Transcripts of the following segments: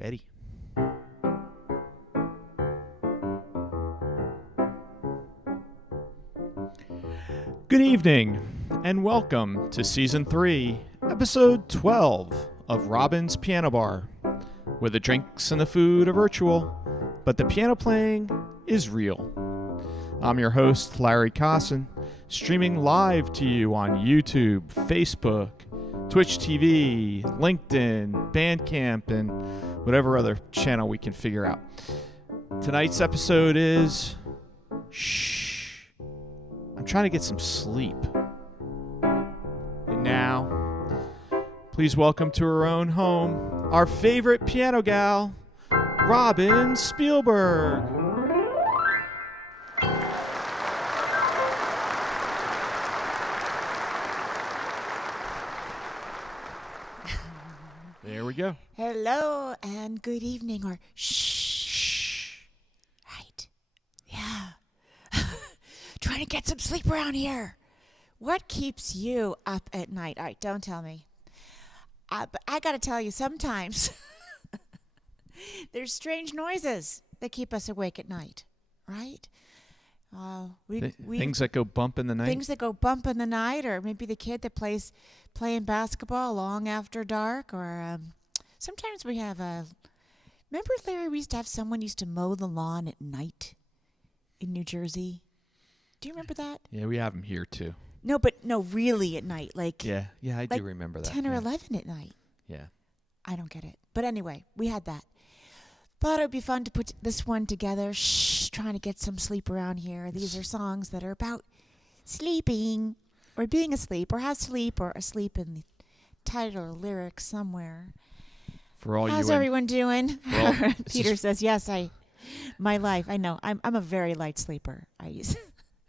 Ready. Good evening, and welcome to Season 3, Episode 12 of Robin's Piano Bar, where the drinks and the food are virtual, but the piano playing is real. I'm your host, Larry Kosson, streaming live to you on YouTube, Facebook, Twitch TV, LinkedIn, Bandcamp, and whatever other channel we can figure out. Tonight's episode is Shh. I'm trying to get some sleep. And now, please welcome to her own home, our favorite piano gal, Robin Spielberg. There we go. Hello and good evening, or shh. Right. Yeah. Trying to get some sleep around here. What keeps you up at night? All right, don't tell me. But I got to tell you, sometimes there's strange noises that keep us awake at night, right? Things that go bump in the night? Things that go bump in the night, or maybe the kid that playing basketball long after dark, or sometimes we have remember, Larry, we used to have someone used to mow the lawn at night in New Jersey? Do you remember that? Yeah, we have them here too. No, but no, really at night. Yeah, I do remember that. 10 or 11 at night. Yeah. I don't get it. But anyway, we had that. Thought it would be fun to put this one together. Trying to get some sleep around here. These are songs that are about sleeping or being asleep or have sleep or asleep in the title or lyrics somewhere. For all How's you everyone doing? Well, Peter says, yes, my life. I know. I'm a very light sleeper.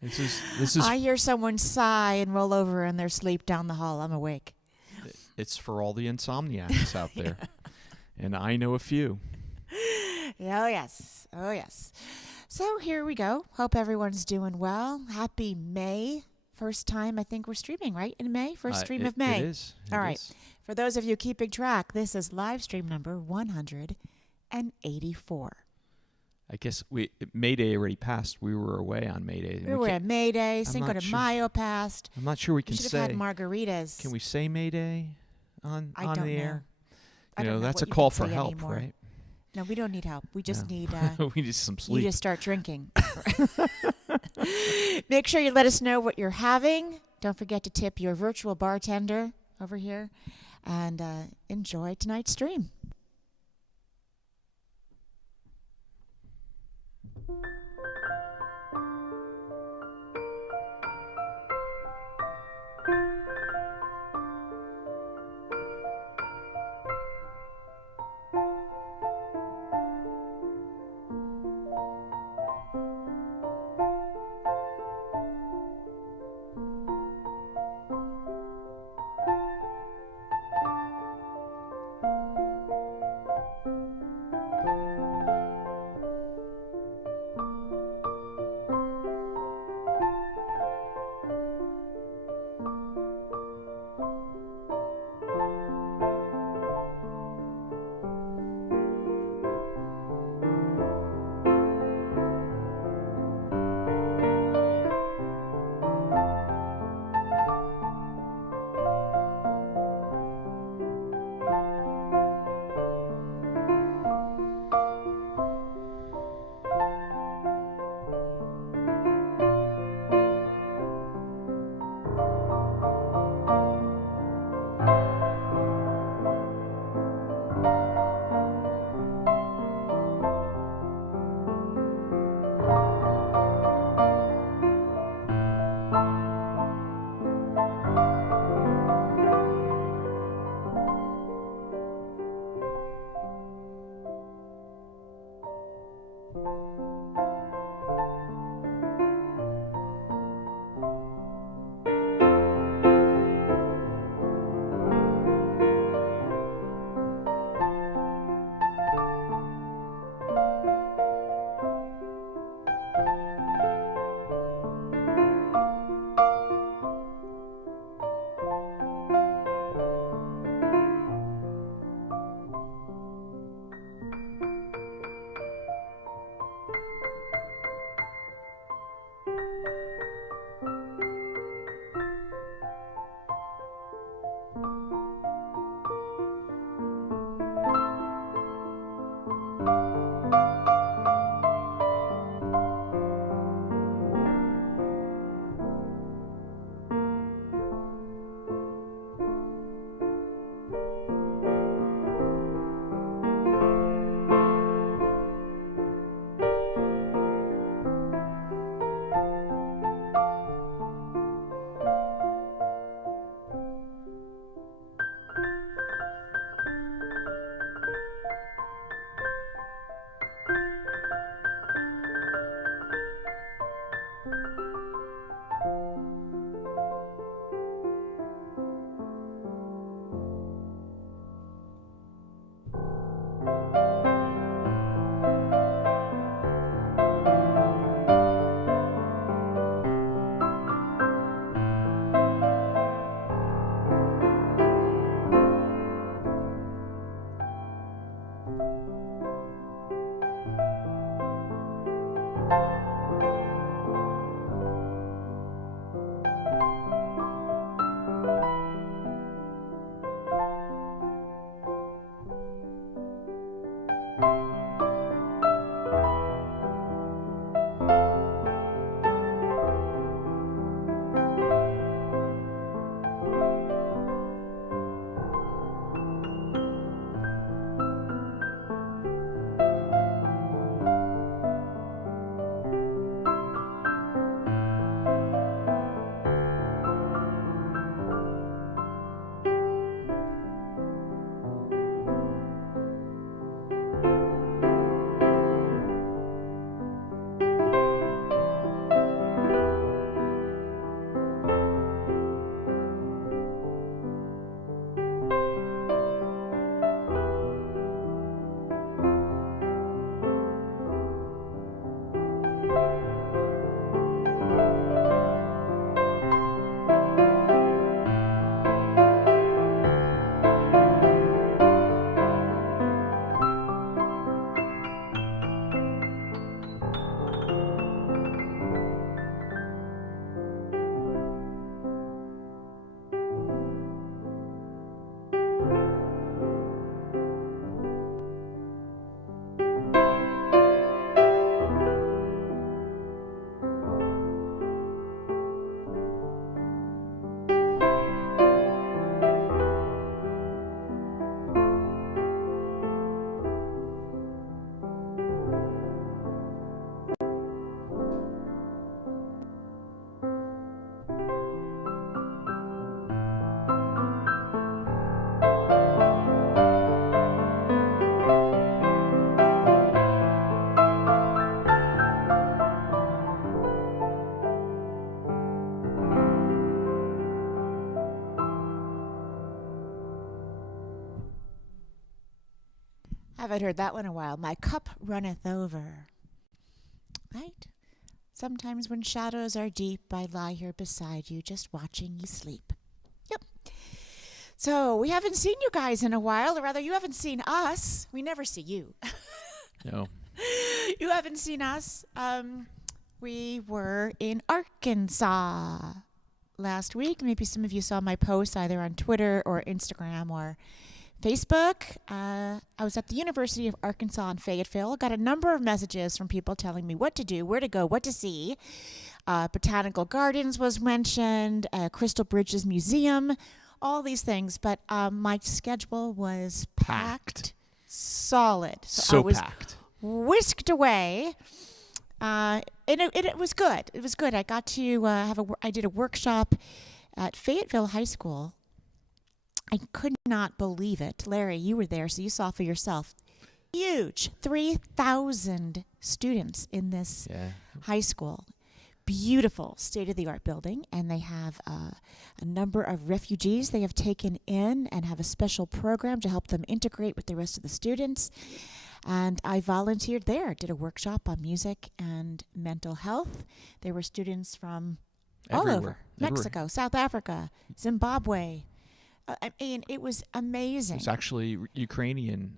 This is I hear someone sigh and roll over in their sleep down the hall. I'm awake. It's for all the insomniacs out there. And I know a few. Oh, yes. Oh, yes. So here we go. Hope everyone's doing well. Happy May. First time I think we're streaming, right? In May? First stream of May. It is. All right. For those of you keeping track, this is live stream number 184. I guess May Day already passed. We were away on May Day. We were at May Day. Cinco de Mayo passed. I'm not sure we can should say. have had margaritas. Can we say May Day on I don't the know. air? I don't know That's a what you call can for say help, anymore. right? No, we don't need help. We just need we need some sleep. you to start drinking. Make sure you let us know what you're having. Don't forget to tip your virtual bartender over here. And enjoy tonight's stream. Haven't heard that one in a while. My cup runneth over. Right? Sometimes when shadows are deep, I lie here beside you, just watching you sleep. Yep. So we haven't seen you guys in a while, or rather, you haven't seen us. We never see you. No. You haven't seen us. We were in Arkansas last week. Maybe some of you saw my post either on Twitter or Instagram or Facebook. I was at the University of Arkansas in Fayetteville. Got a number of messages from people telling me what to do, where to go, what to see. Botanical Gardens was mentioned, Crystal Bridges Museum, all these things. But my schedule was packed. Solid. So I was packed. Whisked away. And it was good. It was good. I got to I did a workshop at Fayetteville High School. I could not believe it. Larry, you were there, so you saw for yourself. Huge. 3,000 students in this high school. Beautiful state-of-the-art building, and they have a number of refugees they have taken in and have a special program to help them integrate with the rest of the students. And I volunteered there, did a workshop on music and mental health. There were students from all over. Mexico, South Africa, Zimbabwe. I mean, it was amazing. It's actually Ukrainian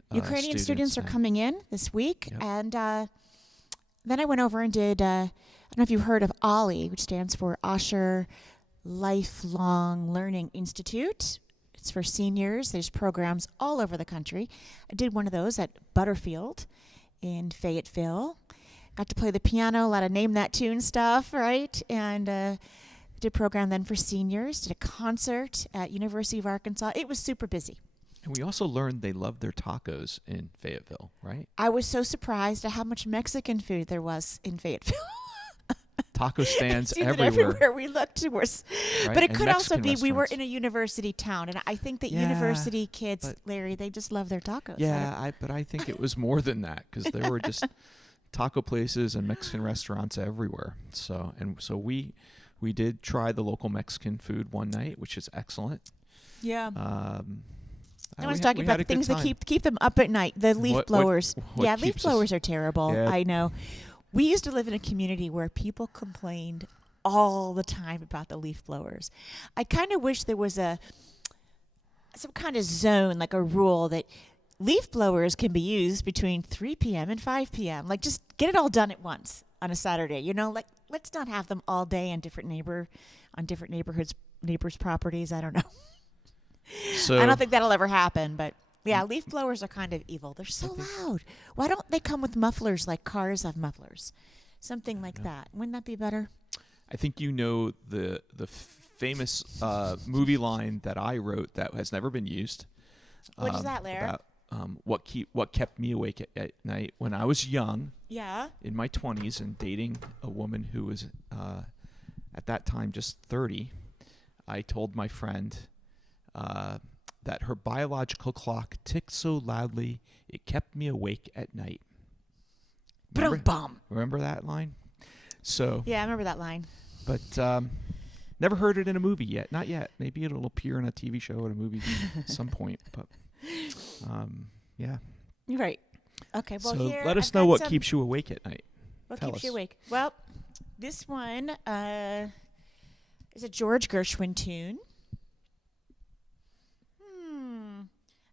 students are coming in this week. Yep. And then I went over and did, I don't know if you've heard of OLLI, which stands for Osher Lifelong Learning Institute. It's for seniors. There's programs all over the country. I did one of those at Butterfield in Fayetteville. Got to play the piano, a lot of name that tune stuff, right? And did a program then for seniors, did a concert at University of Arkansas. It was super busy. And we also learned they love their tacos in Fayetteville, right? I was so surprised at how much Mexican food there was in Fayetteville. Taco stands everywhere. Everywhere we looked was. Right? But it could also be we were in a university town, and I think that university kids, Larry, they just love their tacos. Yeah, but I think it was more than that, because there were just taco places and Mexican restaurants everywhere. So we did try the local Mexican food one night, which is excellent. Yeah. I was talking about things that keep them up at night. The leaf blowers. Leaf blowers are terrible. Yeah. I know. We used to live in a community where people complained all the time about the leaf blowers. I kind of wish there was some kind of zone, like a rule that leaf blowers can be used between 3 p.m. and 5 p.m. Like, just get it all done at once on a Saturday. You know, like, let's not have them all day on different neighbors' properties. I don't know. So I don't think that'll ever happen, but yeah, leaf blowers are kind of evil. They're so loud. Why don't they come with mufflers like cars have mufflers? Something like that. Wouldn't that be better? I think you know the famous movie line that I wrote that has never been used. What is that, Larry? About what kept me awake at night when I was young. Yeah. In my 20s and dating a woman who was at that time just 30. I told my friend that her biological clock ticked so loudly it kept me awake at night. Remember that line? So yeah, I remember that line. But never heard it in a movie yet. Not yet. Maybe it'll appear in a TV show or a movie at some point. But yeah. You're right. Okay. Well, so here let us I've know got what some- keeps you awake at night. What Tell keeps us. you awake? Well, this one is a George Gershwin tune.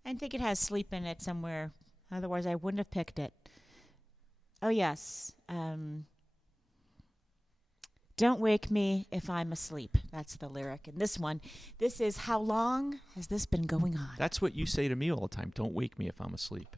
I think it has sleep in it somewhere. Otherwise, I wouldn't have picked it. Oh, yes. Don't wake me if I'm asleep. That's the lyric in this one. This is, how long has this been going on? That's what you say to me all the time. Don't wake me if I'm asleep.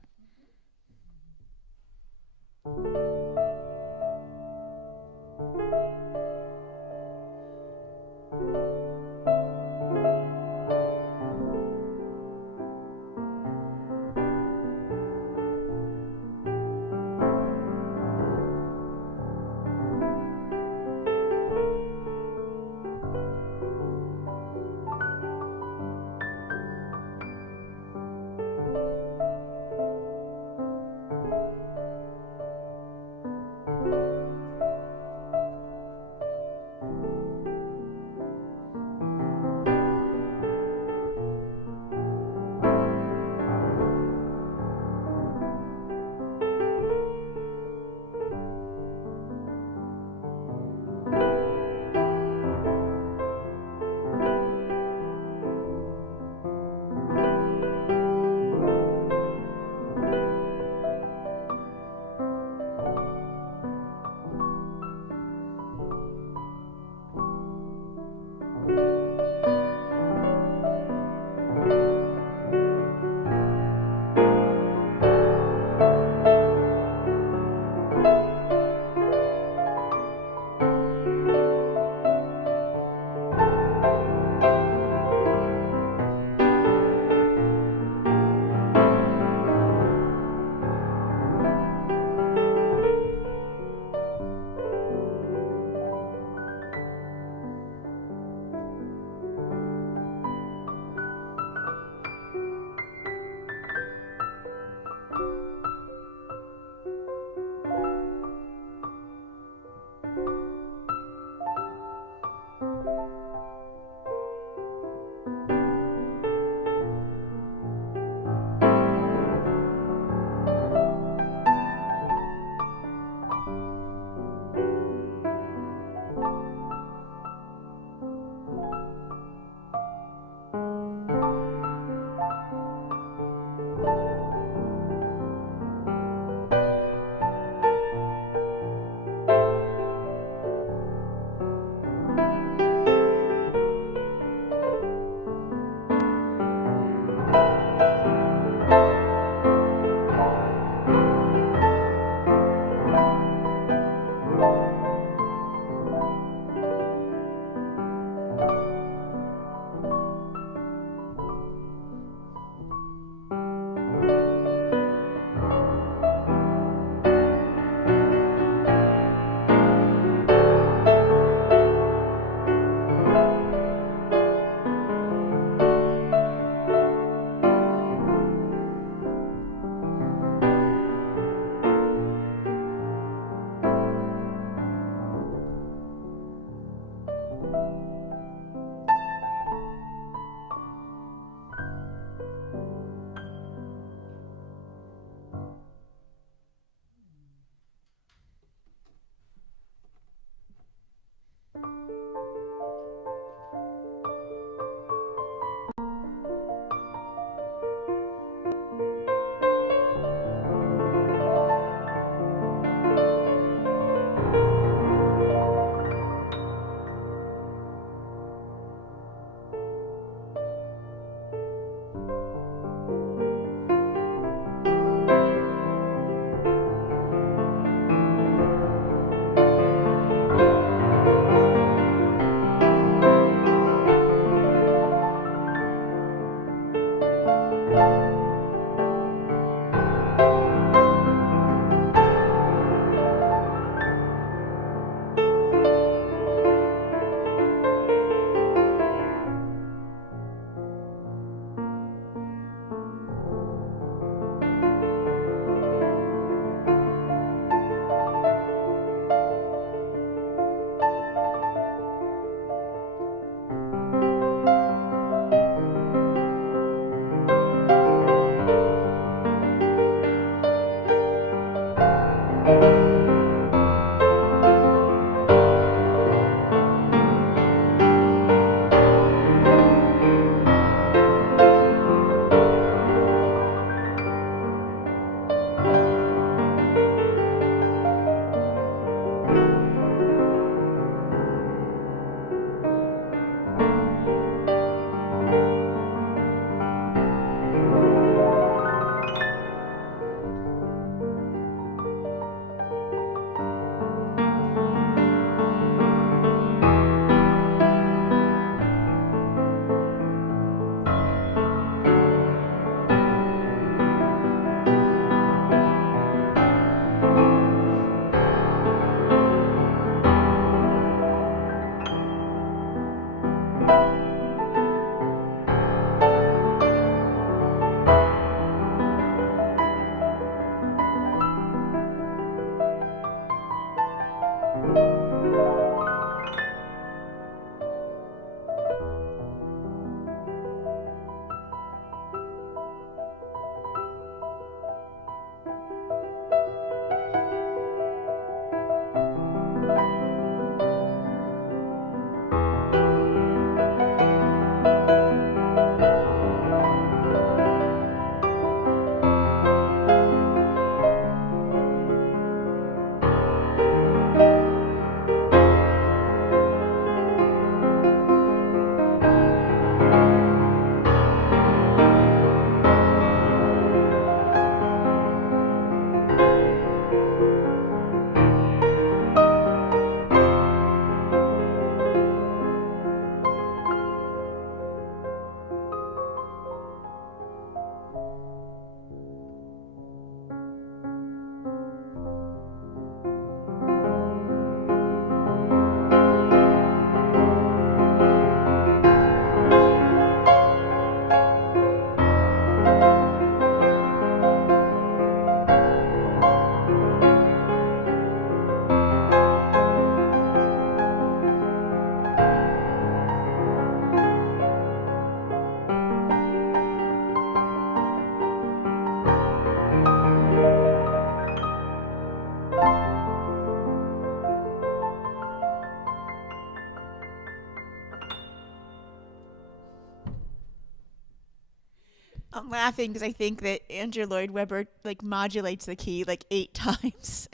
I'm laughing because I think that Andrew Lloyd Webber like modulates the key like 8 times.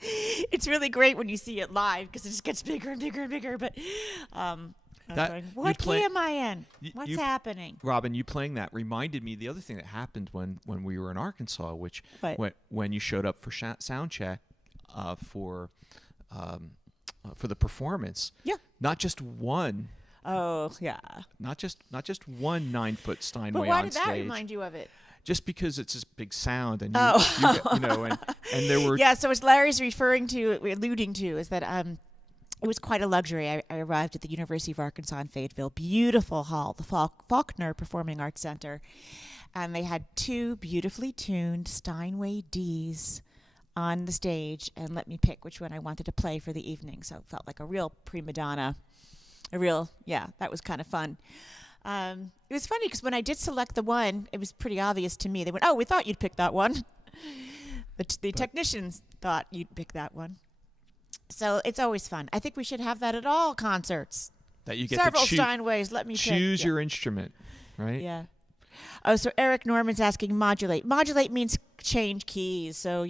It's really great when you see it live because it just gets bigger and bigger and bigger. But I'm going, what key am I in? What's happening? Robin, you playing that reminded me the other thing that happened when we were in Arkansas, which when you showed up for sound check for the performance. Yeah. Not just one. Oh yeah. Not just 1 9-foot Steinway but why on did stage. that remind you of it? Just because it's this big sound, and and there were So what Larry's alluding to is that it was quite a luxury. I arrived at the University of Arkansas in Fayetteville, beautiful hall, the Faulkner Performing Arts Center, and they had 2 beautifully tuned Steinway Ds on the stage, and let me pick which one I wanted to play for the evening. So it felt like a real prima donna, that was kind of fun. It was funny because when I did select the one, it was pretty obvious to me. They went, "Oh, we thought you'd pick that one." The technicians thought you'd pick that one. So it's always fun. I think we should have that at all concerts. That you get several to Steinways. Let me choose pick. your instrument, right? Yeah. Oh, so Eric Norman's asking modulate. Modulate means change keys. So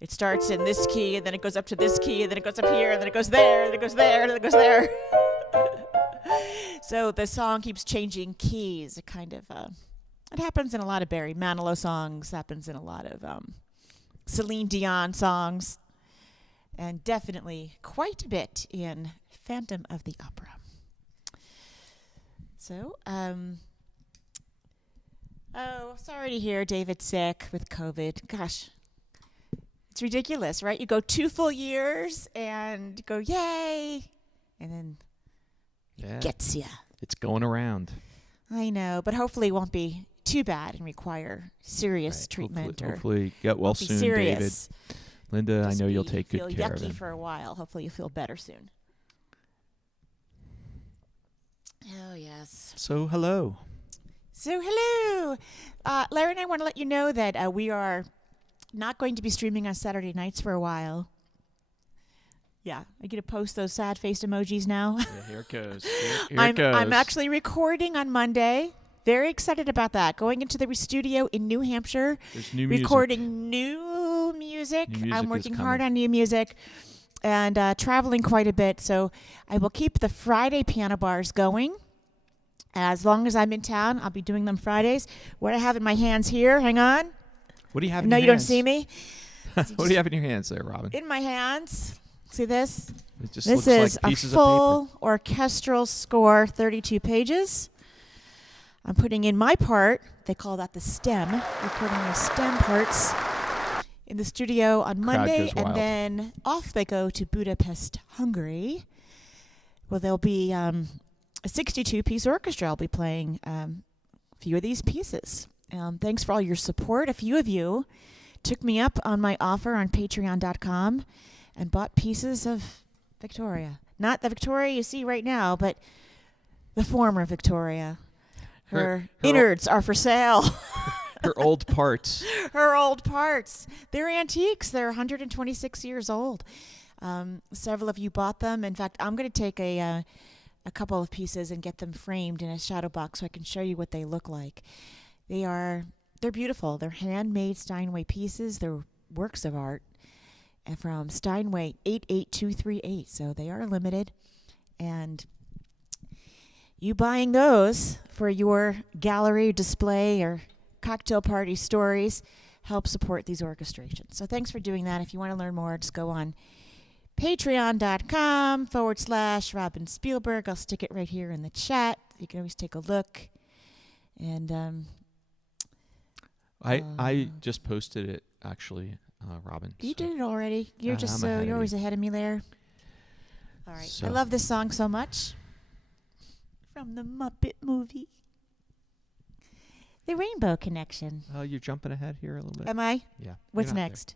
it starts in this key, and then it goes up to this key, and then it goes up here, and then it goes there, and then it goes there, and then it goes there. So the song keeps changing keys. It kind of it happens in a lot of Barry Manilow songs. Happens in a lot of Celine Dion songs, and definitely quite a bit in Phantom of the Opera. So, sorry to hear David's sick with COVID. Gosh, it's ridiculous, right? You go 2 full years and go, yay, and then it gets ya. It's going around. I know, but hopefully it won't be too bad and require serious treatment. Hopefully get well soon, serious. David. Linda, I know you'll take good care of him. Feel yucky for a while. Hopefully you feel better soon. Oh, yes. So, hello. Larry and I want to let you know that we are not going to be streaming on Saturday nights for a while. Yeah, I get to post those sad-faced emojis now. Yeah, here it goes. Here it goes. I'm actually recording on Monday. Very excited about that. Going into the studio in New Hampshire. There's new music. Recording new music. I'm working hard on new music and traveling quite a bit. So I will keep the Friday piano bars going. As long as I'm in town, I'll be doing them Fridays. What I have in my hands here, hang on. What do you have in your hands? No, you don't see me. What do you have in your hands there, Robin? In my hands. See this? It just this looks is like pieces a full of paper. orchestral score, 32 pages. I'm putting in my part. They call that the stem. Recording the stem parts in the studio on Monday, and then off they go to Budapest, Hungary. Well, there'll be a 62-piece orchestra. I'll be playing a few of these pieces. Thanks for all your support. A few of you took me up on my offer on Patreon.com and bought pieces of Victoria. Not the Victoria you see right now, but the former Victoria. Her innards are for sale. Her old parts. Her old parts. They're antiques. They're 126 years old. Several of you bought them. In fact, I'm going to take a couple of pieces and get them framed in a shadow box so I can show you what they look like. They're beautiful. They're handmade Steinway pieces. They're works of art. And from Steinway 88238, so they are limited. And you buying those for your gallery display or cocktail party stories help support these orchestrations. So thanks for doing that. If you want to learn more, just go on patreon.com/Robin Spielberg. I'll stick it right here in the chat. You can always take a look. And I just posted it, actually. Robin. You did it already. You're you're always ahead of me there. All right. So. I love this song so much. From the Muppet movie. The Rainbow Connection. Oh, you're jumping ahead here a little bit. Am I? Yeah. What's next?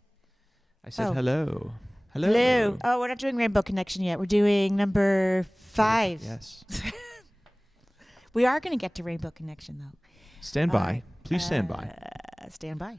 I said hello. Hello. Hello. Oh, we're not doing Rainbow Connection yet. We're doing number 5. Yes. We are going to get to Rainbow Connection, though. Stand by. Right. Please stand by. Stand by.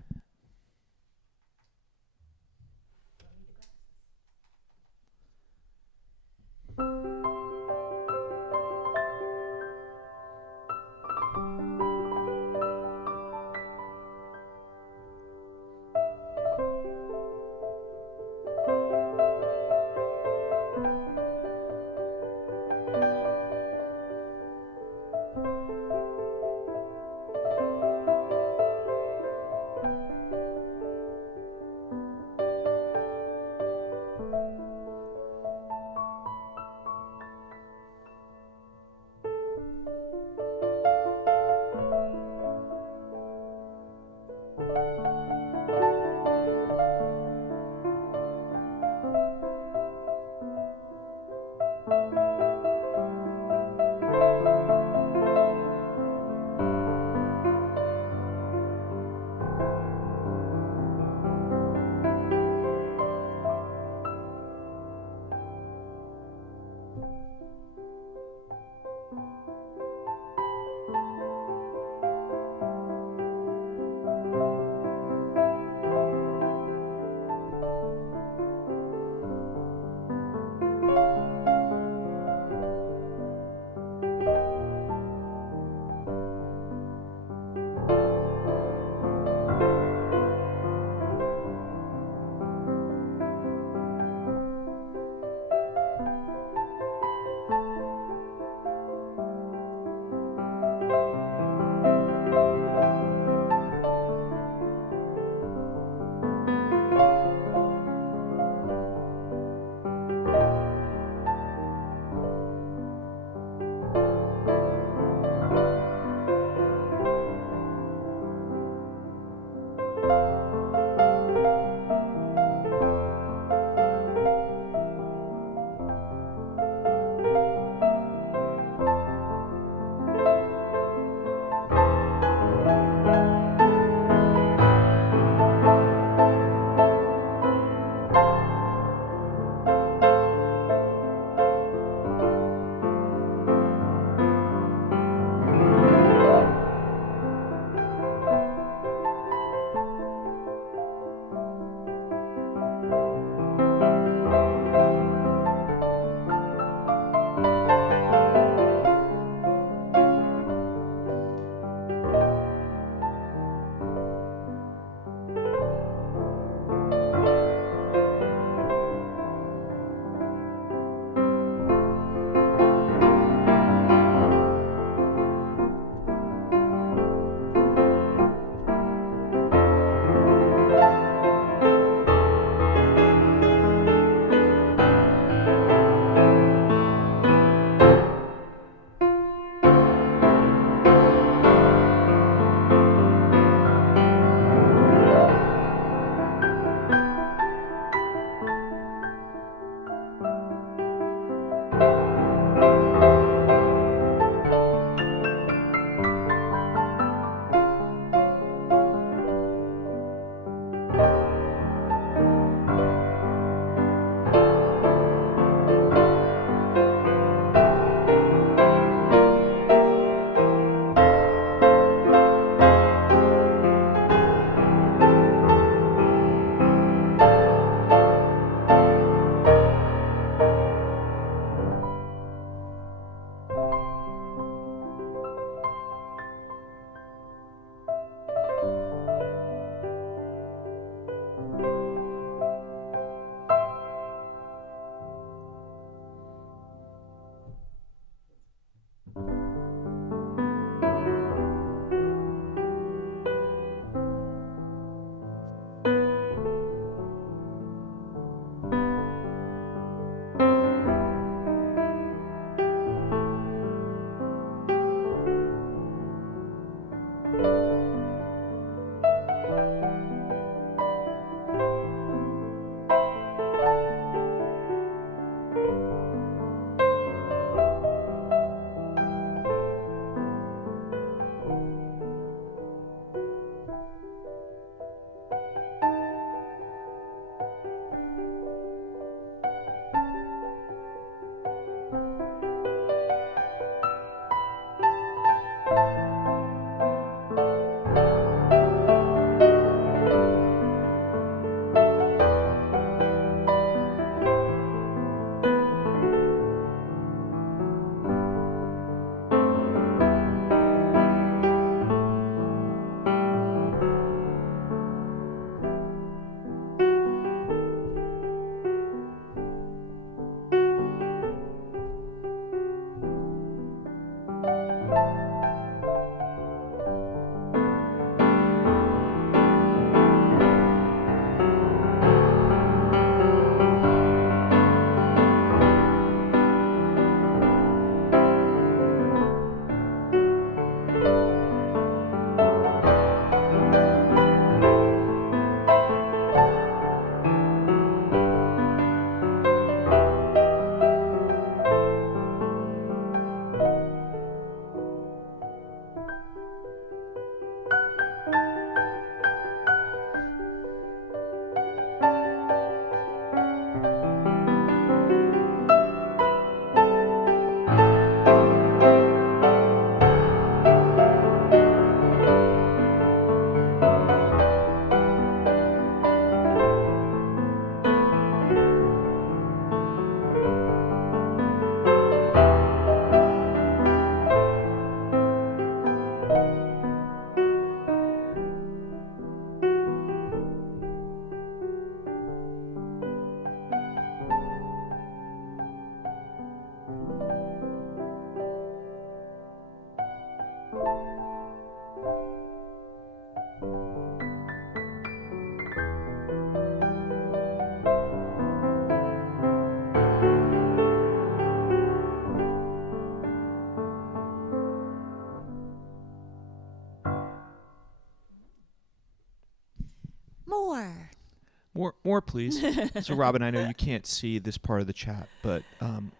More. More, please. So, Robin, I know you can't see this part of the chat, but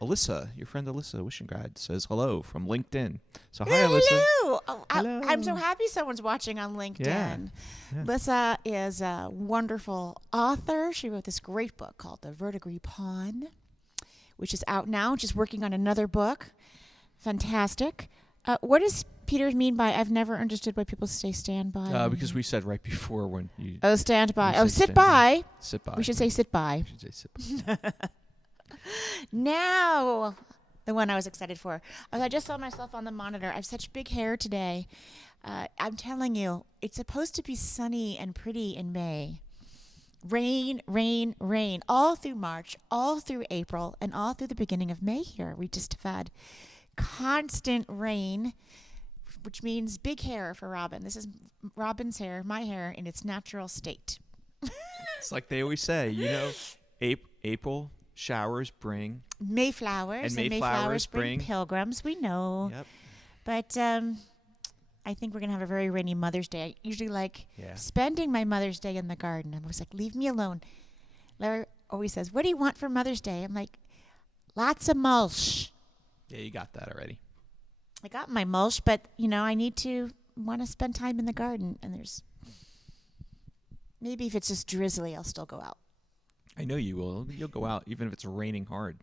Alyssa, your friend Alyssa Wishengrad, says hello from LinkedIn. So, hi, Alyssa. Hello. Oh, Hello. I'm so happy someone's watching on LinkedIn. Yeah. Alyssa is a wonderful author. She wrote this great book called The Verdigris Pawn, which is out now. She's working on another book. Fantastic. What does Peter mean by I've never understood why people say stand by? Because we said right before when you... Oh, stand by. Oh, sit stand by. Sit by. We should say sit by. We should say sit by. Now, the one I was excited for. I just saw myself on the monitor. I have such big hair today. I'm telling you, it's supposed to be sunny and pretty in May. Rain, rain, rain. All through March, all through April, and all through the beginning of May here. We just have had constant rain, which means big hair for Robin. This is Robin's hair, my hair, in its natural state. It's like they always say, you know, April showers bring... Mayflowers. And Mayflowers bring pilgrims. We know. Yep. But I think we're going to have a very rainy Mother's Day. I usually like spending my Mother's Day in the garden. I'm always like, leave me alone. Larry always says, what do you want for Mother's Day? I'm like, lots of mulch. Yeah, you got that already. I got my mulch, but, you know, I need to want to spend time in the garden. And there's, maybe if it's just drizzly, I'll still go out. I know you will. You'll go out even if it's raining hard.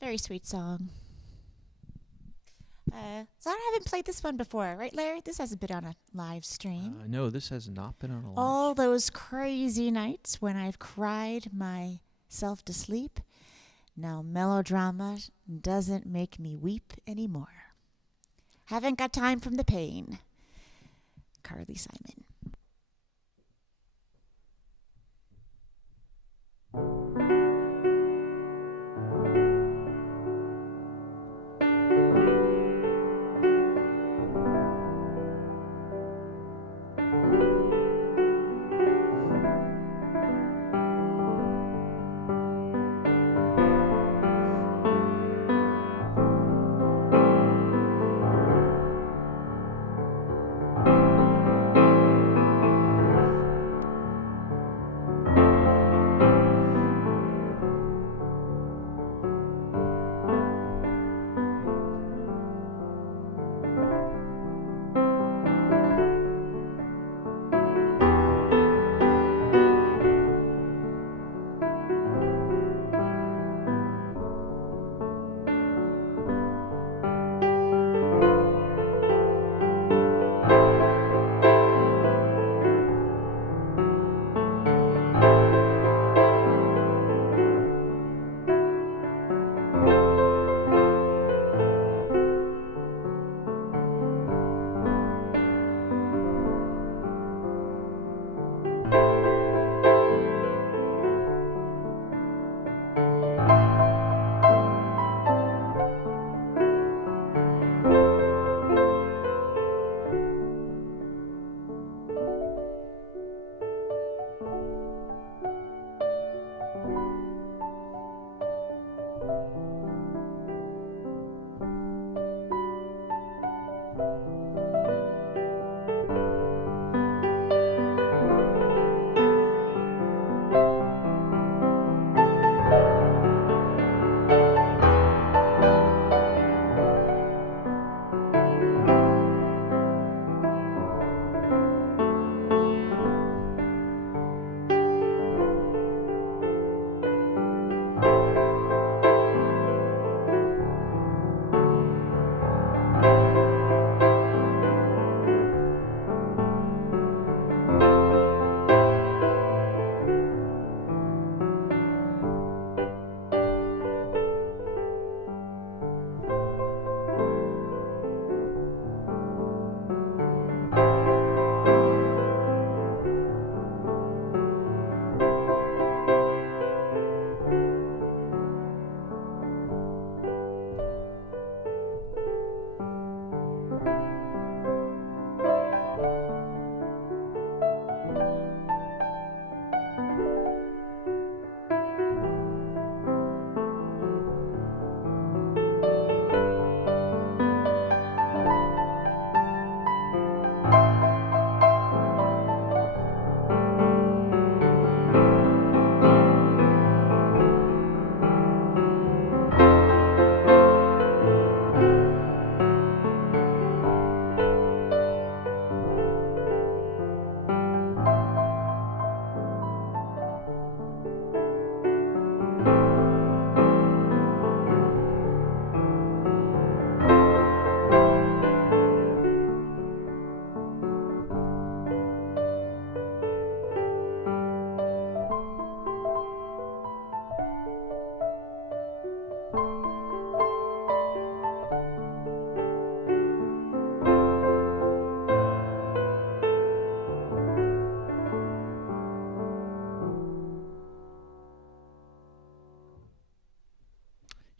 Very sweet song. So I haven't played this one before, right, Larry? This hasn't been on a live stream. No, this has not been on a live All those crazy nights when I've cried myself to sleep, now melodrama doesn't make me weep anymore. Haven't got time from the pain. Carly Simon.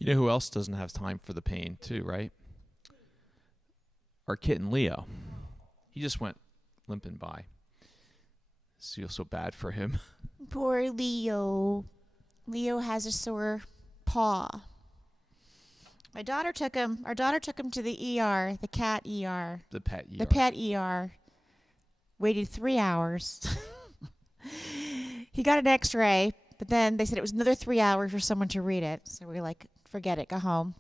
You know who else doesn't have time for the pain, too, right? Our kitten, Leo. He just went limping by. Feel so bad for him. Poor Leo. Leo has a sore paw. Our daughter took him to the ER, the cat ER. The pet ER. The pet ER. Waited 3 hours. He got an x-ray, but then they said it was another 3 hours for someone to read it. So we were like, forget it, go home.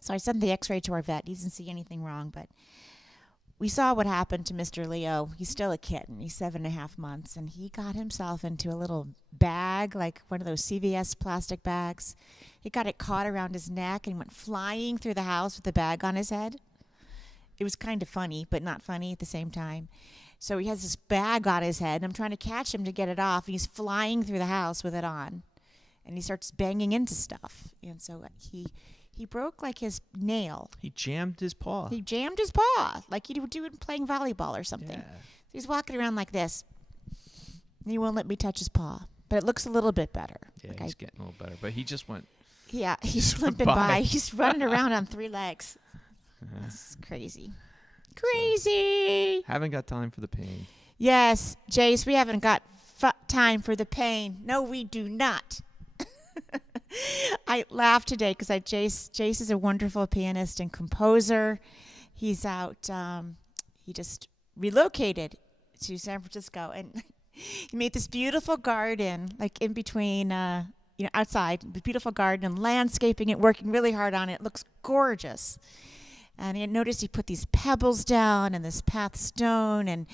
So I sent the x-ray to our vet. He doesn't see anything wrong, but we saw what happened to Mr. Leo. He's still a kitten. He's 7.5 months, and he got himself into a little bag, like one of those CVS plastic bags. He got it caught around his neck and went flying through the house with the bag on his head. It was kind of funny, but not funny at the same time. So he has this bag on his head, and I'm trying to catch him to get it off. And he's flying through the house with it on, and he starts banging into stuff. And so he broke like his nail. He jammed his paw. He jammed his paw like he would do in playing volleyball or something. Yeah. So he's walking around like this. And he won't let me touch his paw, but it looks a little bit better. Yeah, like he's getting a little better, but he just went. Yeah, he's went limping by. by. He's running around on 3 legs. It's crazy. Crazy. Haven't got time for the pain. Yes, Jace, we haven't got time for the pain. No, we do not. I laughed today because Jace is a wonderful pianist and composer. He's out. He just relocated to San Francisco, and he made this beautiful garden, like in between, outside. The beautiful garden and landscaping it, working really hard on it. It looks gorgeous. And I noticed he put these pebbles down and this path stone and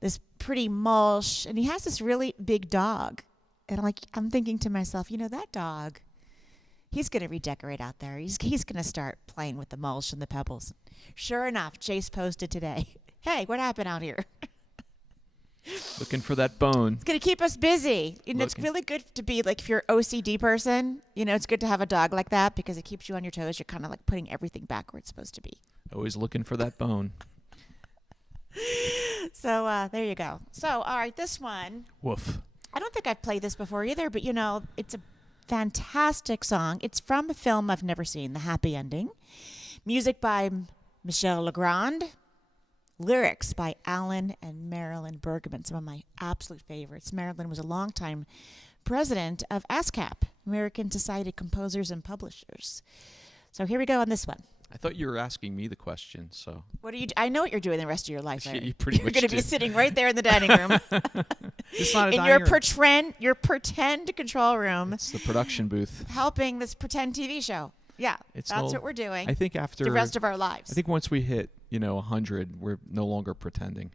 this pretty mulch. And he has this really big dog. And I'm thinking to myself, that dog, he's going to redecorate out there. He's going to start playing with the mulch and the pebbles. Sure enough, Jace posted today, hey, what happened out here? Looking for that bone. It's going to keep us busy. It's really good to be, like, if you're an OCD person, it's good to have a dog like that because it keeps you on your toes. You're kind of like putting everything back where it's supposed to be. Always looking for that bone. So there you go. So, all right, this one. Woof. I don't think I've played this before either, but, it's a fantastic song. It's from a film I've never seen, The Happy Ending. Music by Michel Legrand. Lyrics by Alan and Marilyn Bergman, some of my absolute favorites. Marilyn was a longtime president of ASCAP, American Society of Composers and Publishers. So here we go on this one. I thought you were asking me the question, so. What do you? I know what you're doing the rest of your life. You pretty much You're going to be sitting right there in the dining room. It's not a in your pretend control room. It's the production booth. Helping this pretend TV show. Yeah, that's what we're doing. I think after the rest of our lives. I think once we hit 100, we're no longer pretending.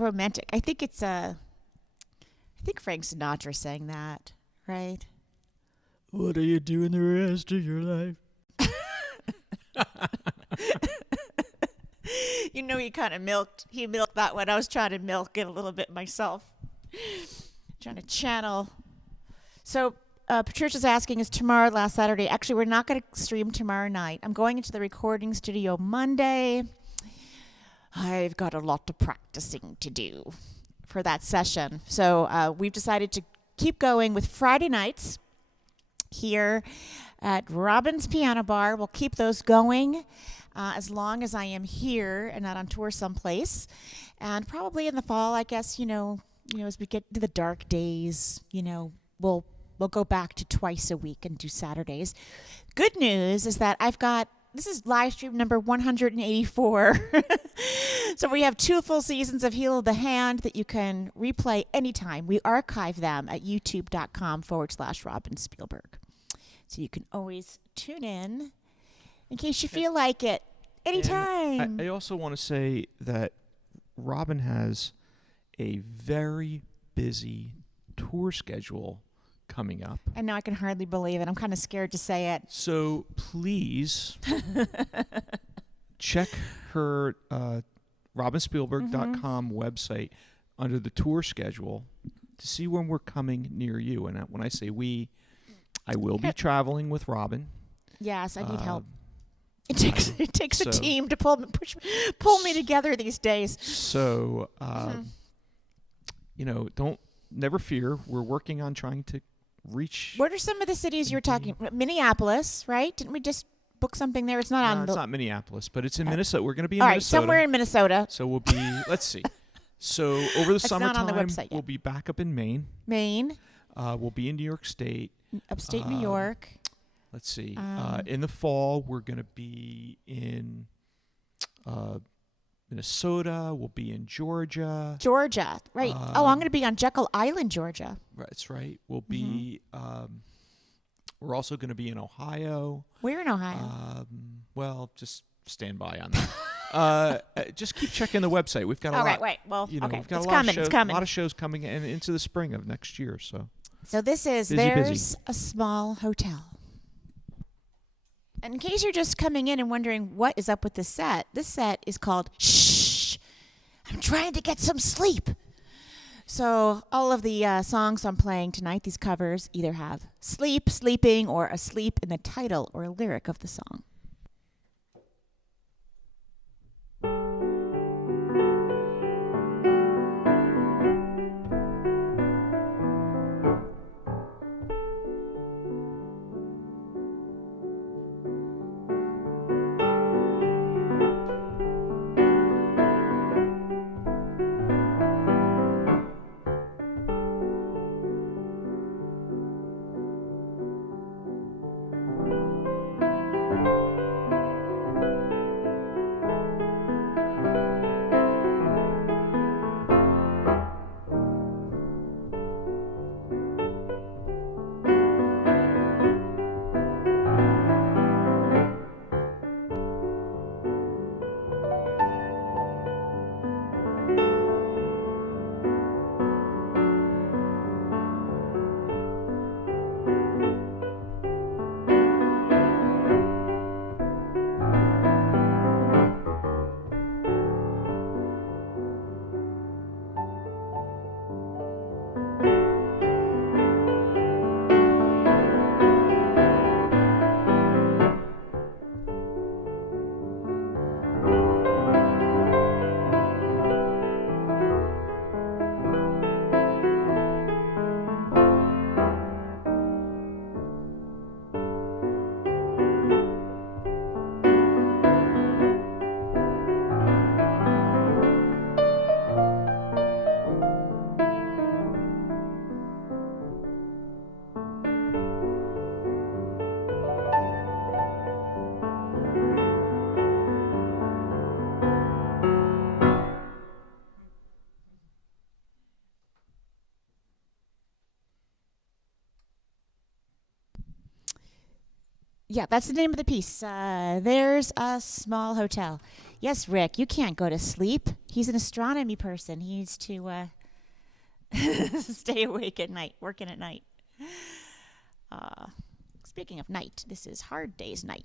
romantic. I think it's I think Frank Sinatra sang that, right? What are you doing the rest of your life? You know, he milked that one. I was trying to milk it a little bit myself. Trying to channel. So Patricia's asking, is tomorrow last Saturday? Actually, we're not going to stream tomorrow night. I'm going into the recording studio Monday. I've got a lot of practicing to do for that session. So we've decided to keep going with Friday nights here at Robin's Piano Bar. We'll keep those going as long as I am here and not on tour someplace. And probably in the fall, I guess, as we get to the dark days, we'll go back to twice a week and do Saturdays. Good news is that this is live stream number 184. So we have 2 full seasons of Heal of the Hand that you can replay anytime. We archive them at youtube.com/Robin Spielberg. So you can always tune in case you feel like it anytime. I also want to say that Robin has a very busy tour schedule coming up. And now I can hardly believe it. I'm kind of scared to say it. So please check her robinspielberg.com website under the tour schedule to see when we're coming near you. And when I say we, I will be traveling with Robin. Yes, I need help. It takes a team to pull me together these days. So, never fear. We're working on trying to reach. What are some of the cities you're talking? Minneapolis, right? Didn't we just book something there? It's not it's not Minneapolis, but it's in Minnesota. We're going to be in Minnesota. All right, somewhere in Minnesota. So we'll be. Let's see. So over the summertime, not on the website yet. We'll be back up in Maine. We'll be in New York State. Upstate New York. Let's see. In the fall, we're going to be in Minnesota. We'll be in Georgia. Right. I'm going to be on Jekyll Island, Georgia. That's right. We'll be. We're also going to be in Ohio. Where in Ohio? Well, just stand by on that. Just keep checking the website. We've got a lot. Right. Well, okay. We've got it's a lot coming. of shows, It's coming. A lot of shows coming in into the spring of next year. So this is There's a Small Hotel. And in case you're just coming in and wondering what is up with this set is called Shh. I'm trying to get some sleep. So all of the songs I'm playing tonight, these covers, either have sleep, sleeping, or asleep in the title or lyric of the song. Yeah, that's the name of the piece. There's a Small Hotel. Yes, Rick, you can't go to sleep. He's an astronomy person. He needs to stay awake at night, working at night. Speaking of night, this is Hard Day's Night.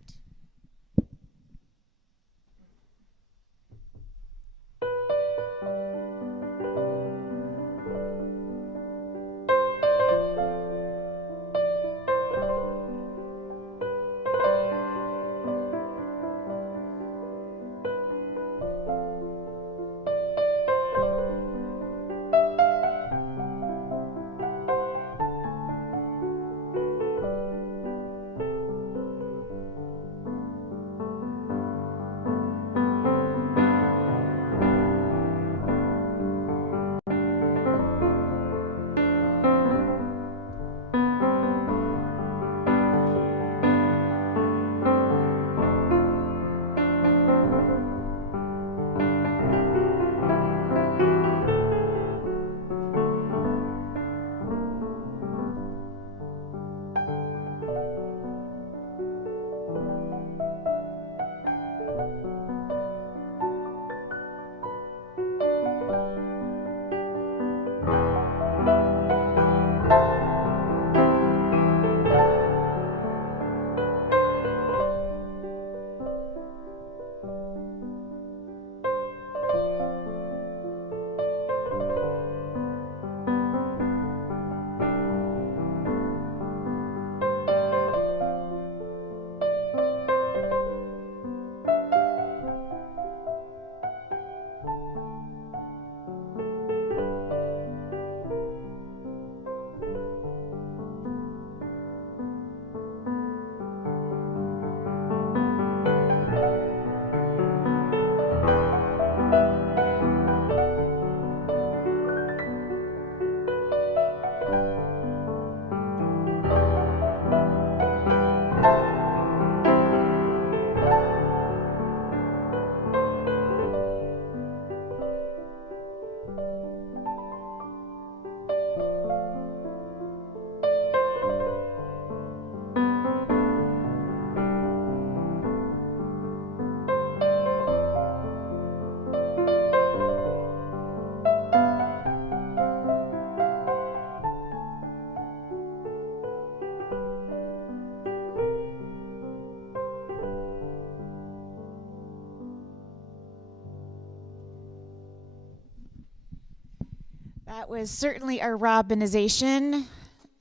That was certainly a Robinization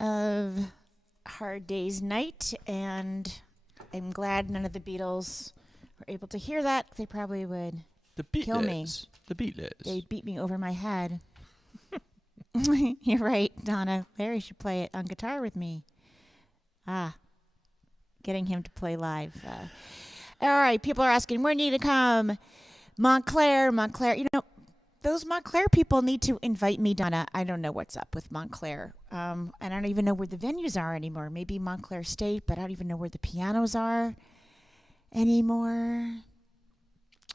of Hard Day's Night, and I'm glad none of the Beatles were able to hear that. They probably would kill me. The Beatles. They'd beat me over my head. You're right, Donna. Larry should play it on guitar with me. Getting him to play live. All right, people are asking, where need to come? Montclair. You know, those Montclair people need to invite me, Donna. I don't know what's up with Montclair. And I don't even know where the venues are anymore. Maybe Montclair State, but I don't even know where the pianos are anymore.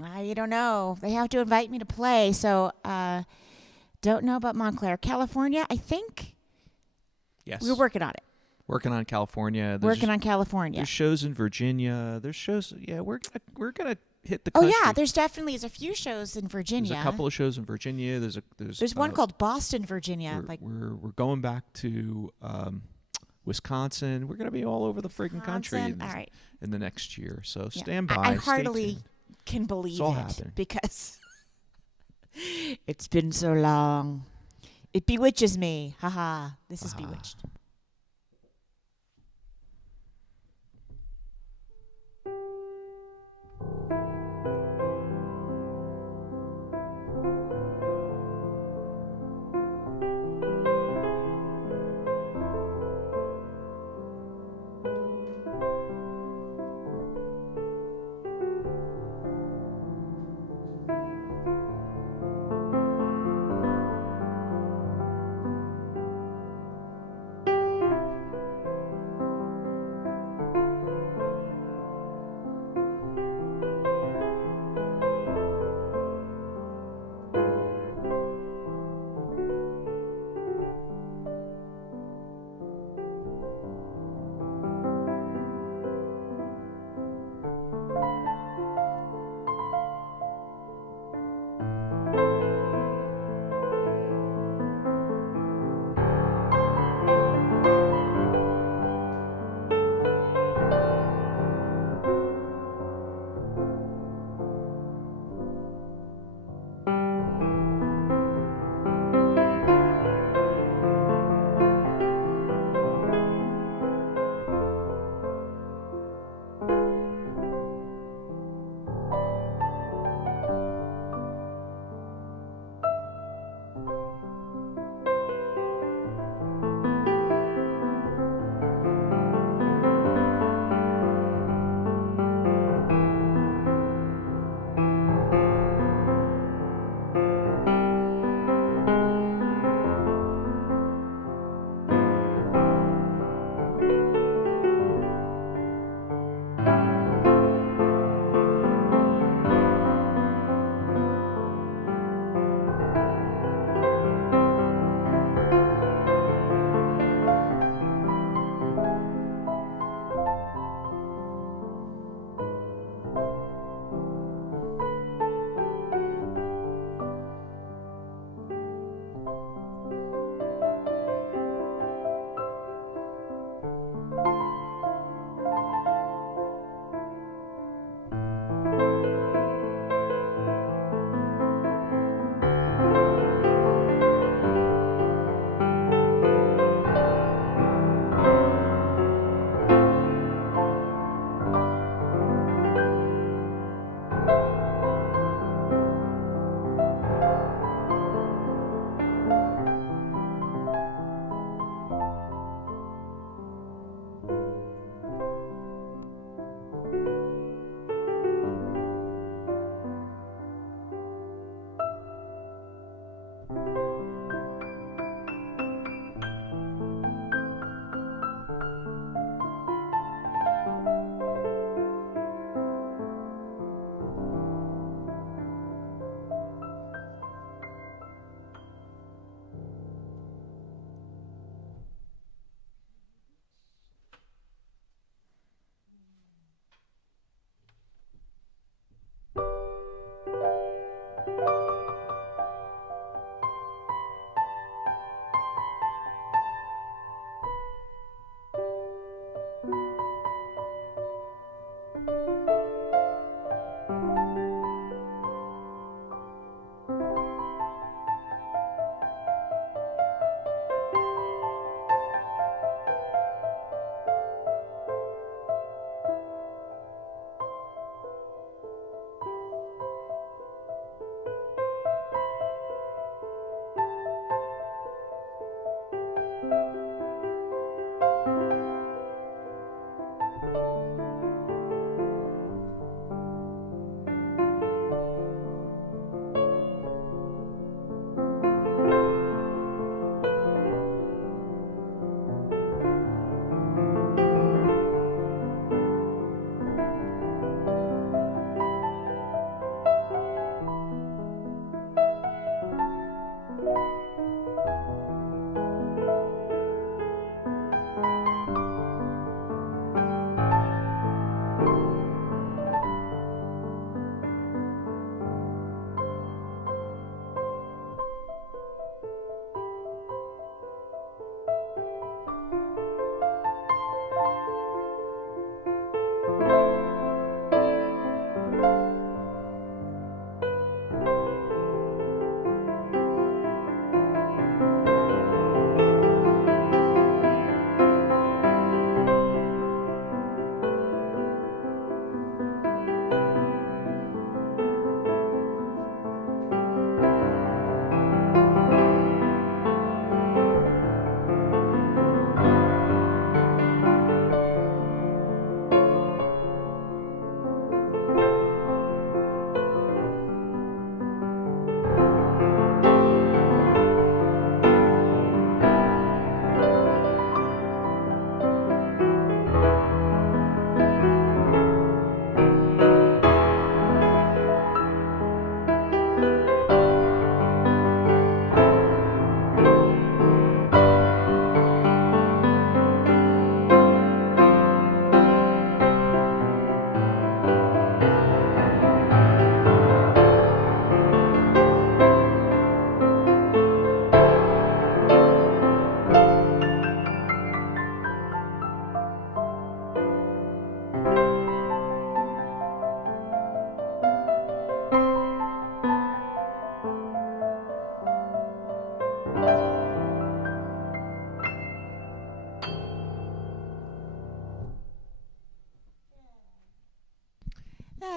I don't know. They have to invite me to play, so don't know about Montclair. California, I think. Yes. We're working on it. Working on California. Working on California. There's shows in Virginia. There's shows. Yeah, we're gonna hit the Oh country. yeah, there's a few shows in Virginia. There's a couple of shows in Virginia. There's one called Boston, Virginia. We're going back to Wisconsin. We're gonna be all over the friggin' country in the next year. So stand by. I heartily can believe it because it's been so long. It bewitches me. Haha. This is Bewitched.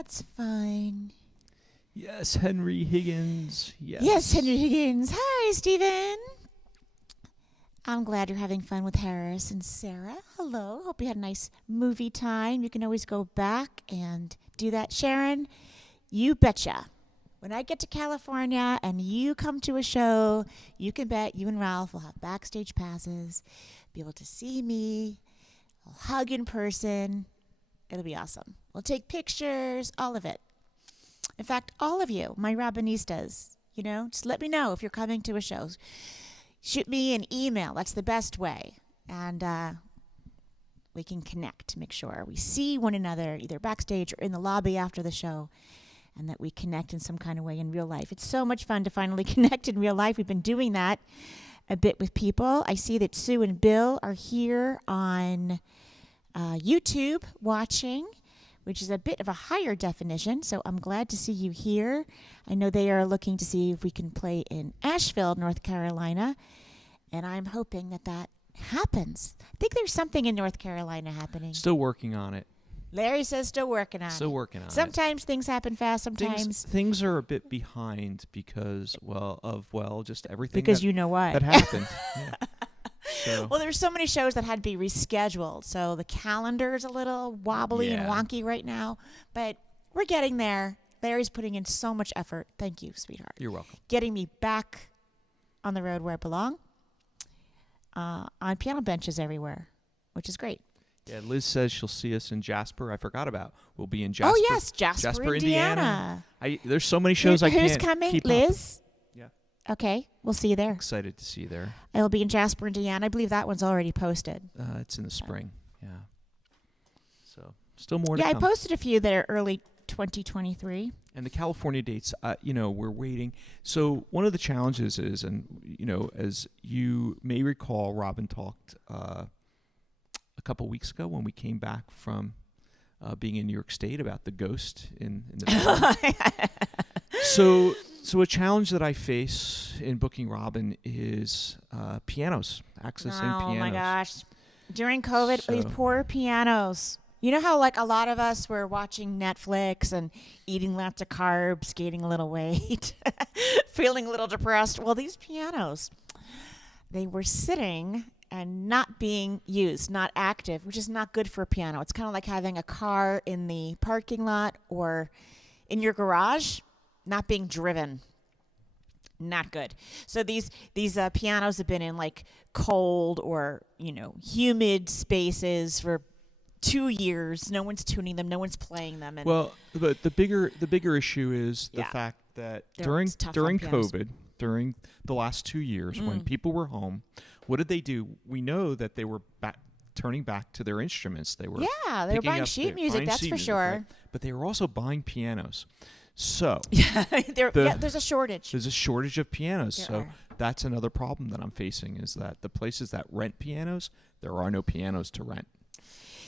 That's fine. Yes, Henry Higgins. Yes, Henry Higgins. Hi, Stephen. I'm glad you're having fun with Harris and Sarah. Hello. Hope you had a nice movie time. You can always go back and do that. Sharon, you betcha. When I get to California and you come to a show, you can bet you and Ralph will have backstage passes, be able to see me, I'll hug in person. It'll be awesome. We'll take pictures, all of it. In fact, all of you, my Rabinistas, just let me know if you're coming to a show. Shoot me an email. That's the best way. And we can connect, make sure we see one another either backstage or in the lobby after the show, and that we connect in some kind of way in real life. It's so much fun to finally connect in real life. We've been doing that a bit with people. I see that Sue and Bill are here on YouTube watching, which is a bit of a higher definition, so I'm glad to see you here. I know they are looking to see if we can play in Asheville, North Carolina, and I'm hoping that happens. I think there's something in North Carolina happening. Still working on it. Larry says still working on it. Still working on it. Sometimes things happen fast, sometimes... Things are a bit behind because, just everything because you know what? That happened. Yeah. So. Well, there's so many shows that had to be rescheduled, so the calendar's a little wobbly and wonky right now, but we're getting there. Larry's putting in so much effort. Thank you, sweetheart. You're welcome. Getting me back on the road where I belong, on piano benches everywhere, which is great. Yeah, Liz says she'll see us in Jasper. I forgot about. We'll be in Jasper. Oh, yes, Jasper, Indiana. There's so many shows I can't Who's coming? keep Liz? up. Yeah. Okay, we'll see you there. Excited to see you there. I will be in Jasper, Indiana. I believe that one's already posted. It's in the spring. Yeah. So still more to come. Yeah, I posted a few that are early 2023. And the California dates, we're waiting. So one of the challenges is, as you may recall, Robin talked a couple weeks ago when we came back from being in New York State about the ghost in the film. So a challenge that I face in booking Robin is pianos, accessing pianos. Oh my gosh. During COVID, these poor pianos. You know how a lot of us were watching Netflix and eating lots of carbs, gaining a little weight, feeling a little depressed? Well, these pianos, they were sitting and not being used, not active, which is not good for a piano. It's kind of like having a car in the parking lot or in your garage, not being driven. Not good. So these pianos have been in cold or humid spaces for 2 years. No one's tuning them. No one's playing them. And but the bigger issue is the fact that during COVID, during the last 2 years, when people were home, what did they do? We know that they were turning back to their instruments. They were they were buying sheet music. That's for sure. Right? But they were also buying pianos. So there's a shortage. There's a shortage of pianos. That's another problem that I'm facing is that the places that rent pianos, there are no pianos to rent.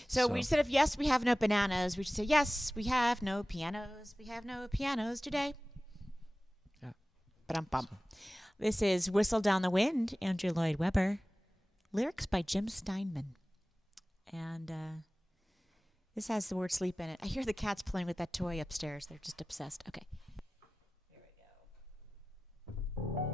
So we said, yes, we have no bananas, we should say, yes, we have no pianos. We have no pianos today. Yeah. Ba-dum-bum. This is Whistle Down the Wind, Andrew Lloyd Webber. Lyrics by Jim Steinman. And this has the word sleep in it. I hear the cats playing with that toy upstairs. They're just obsessed. Okay. Here we go.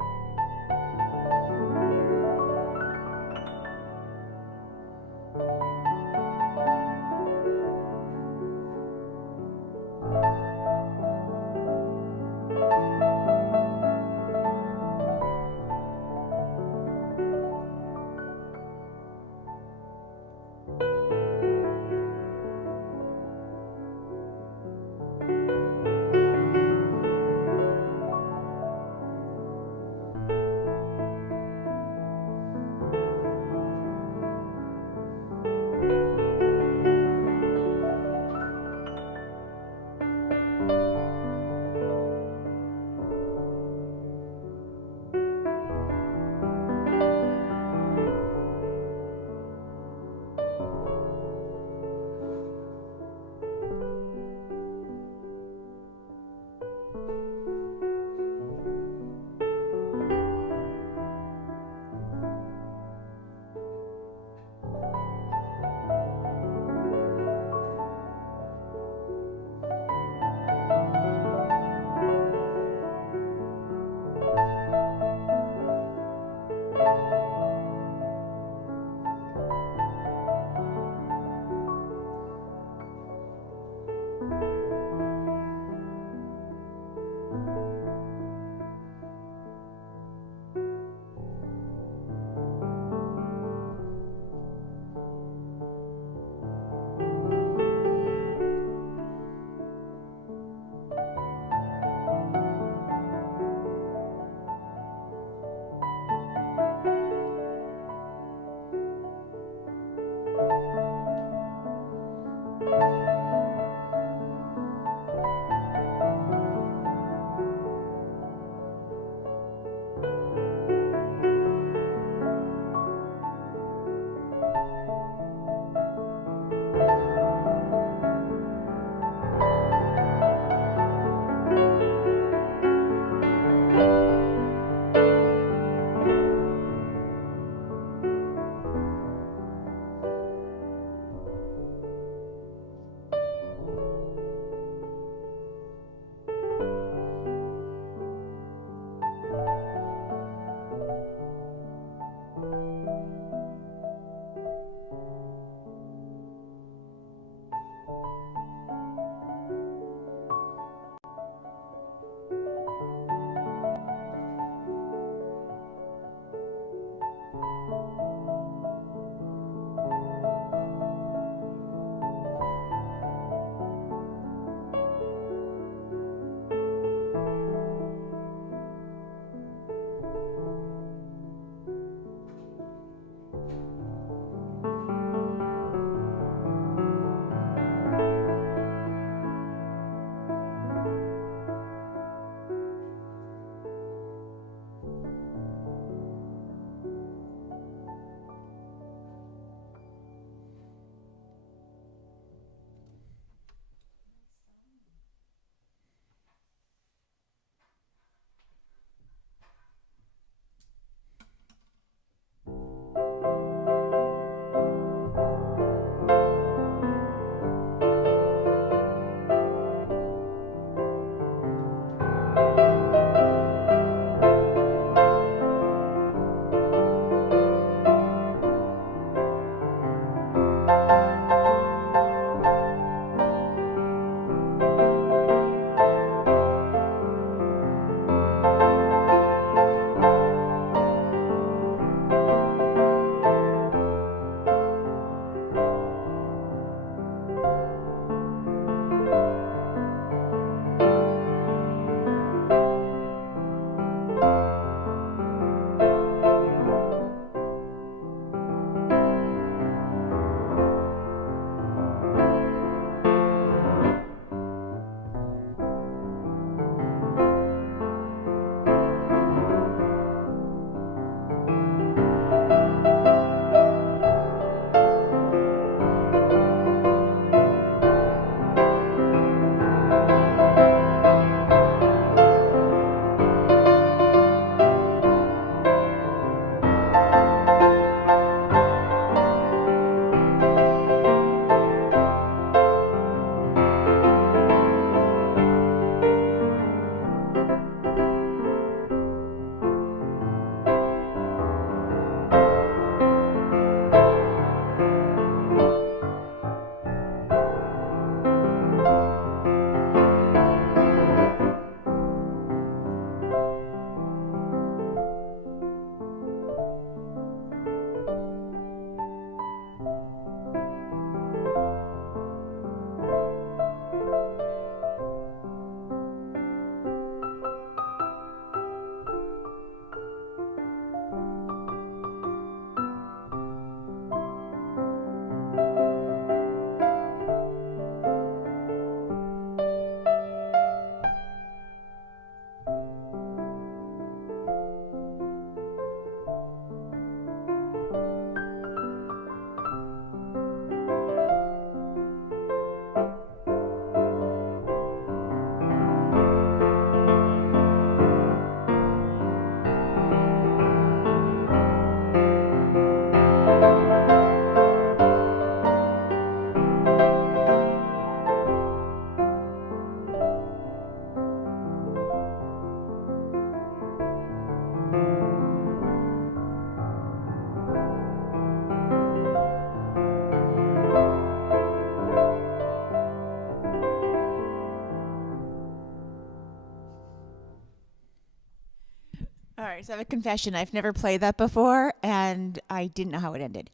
right, so I have a confession. I've never played that before, and I didn't know how it ended.